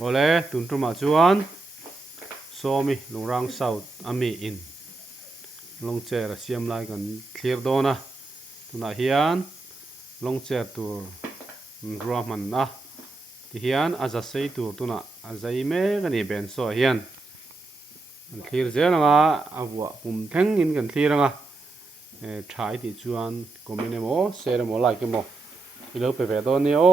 ole tuntuma chuan somi lungrang south ami in longcher siam lai kan clear dona tuna hian longcher tur ruaman na ti hian aza sei tur tuna azai me gani ben so hian kan clear zelanga awwa pum theng in kan clear anga thai ti chuan komine mo sere mo like mo ilo pe ve don ni o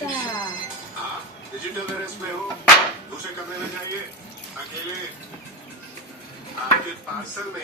हाँ, digital arrest में हो, दूसरे कमरे में जाइए, अकेले। आपके पार्सल में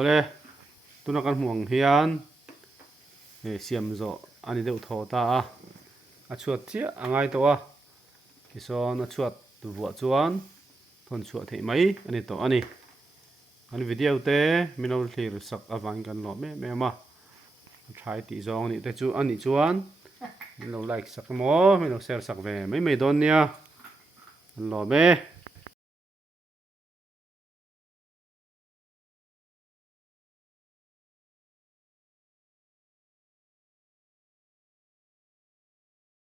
ole tuna kan hmuang hian siam zo ani deuh thaw ta a chuat chia angai to a kison a chuat tu buah chuan thon chuat thei mai ani to ani an video te minol thlir sak awang kan lo me ma thai ti zong ni te chu ani chuan min lo like sak mo min lo share sak ve mai don nia an lo me